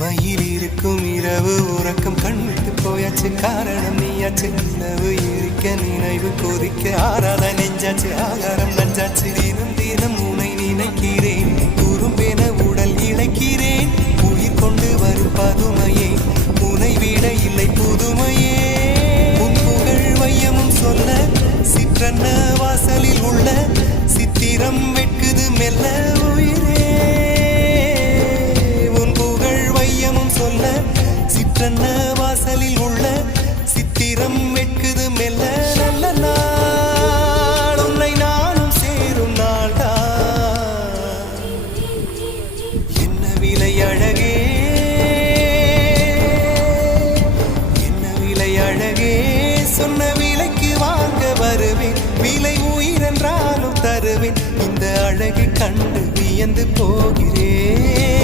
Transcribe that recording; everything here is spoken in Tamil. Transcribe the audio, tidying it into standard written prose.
தனிமையில் இருக்கும் இரவு உறக்கம் கண்விட்டு போயாச்சு காரணம் நீயாச்சு நிலவு இருக்க நினைவு கொதிக்க ஆறாத நெஞ்சாச்சு ஆகாரம் நஞ்சாச்சு தினம் தினம் உனை நினைக்கிறேன் குறும்பென உடல் இழைக்கிறேன் உயிர் கொண்டு வரும் பதுமையே உனை விட இல்லை புதுமையே உன் புகழ் வையமும் சொல்ல சிற்றன்ன வாசலில் உள்ள சித்திரம் வெட்குது மெல்ல உயிரே உன் புகழ் வையமும் சொல்ல சிற்றன்ன வாசலில் உள்ள சித்திரம் வெட்குது மெல்ல நல்ல நாள் உன்னை நானும் சேரும் நாள்தான் என்ன விலை அழகே என்ன விலை அழகே சொன்ன விலைக்கு வாங்க வருவேன் விலை உயிரென்றாலும் தருவேன் இந்த அழகை கண்டு வியந்து போகிறேன்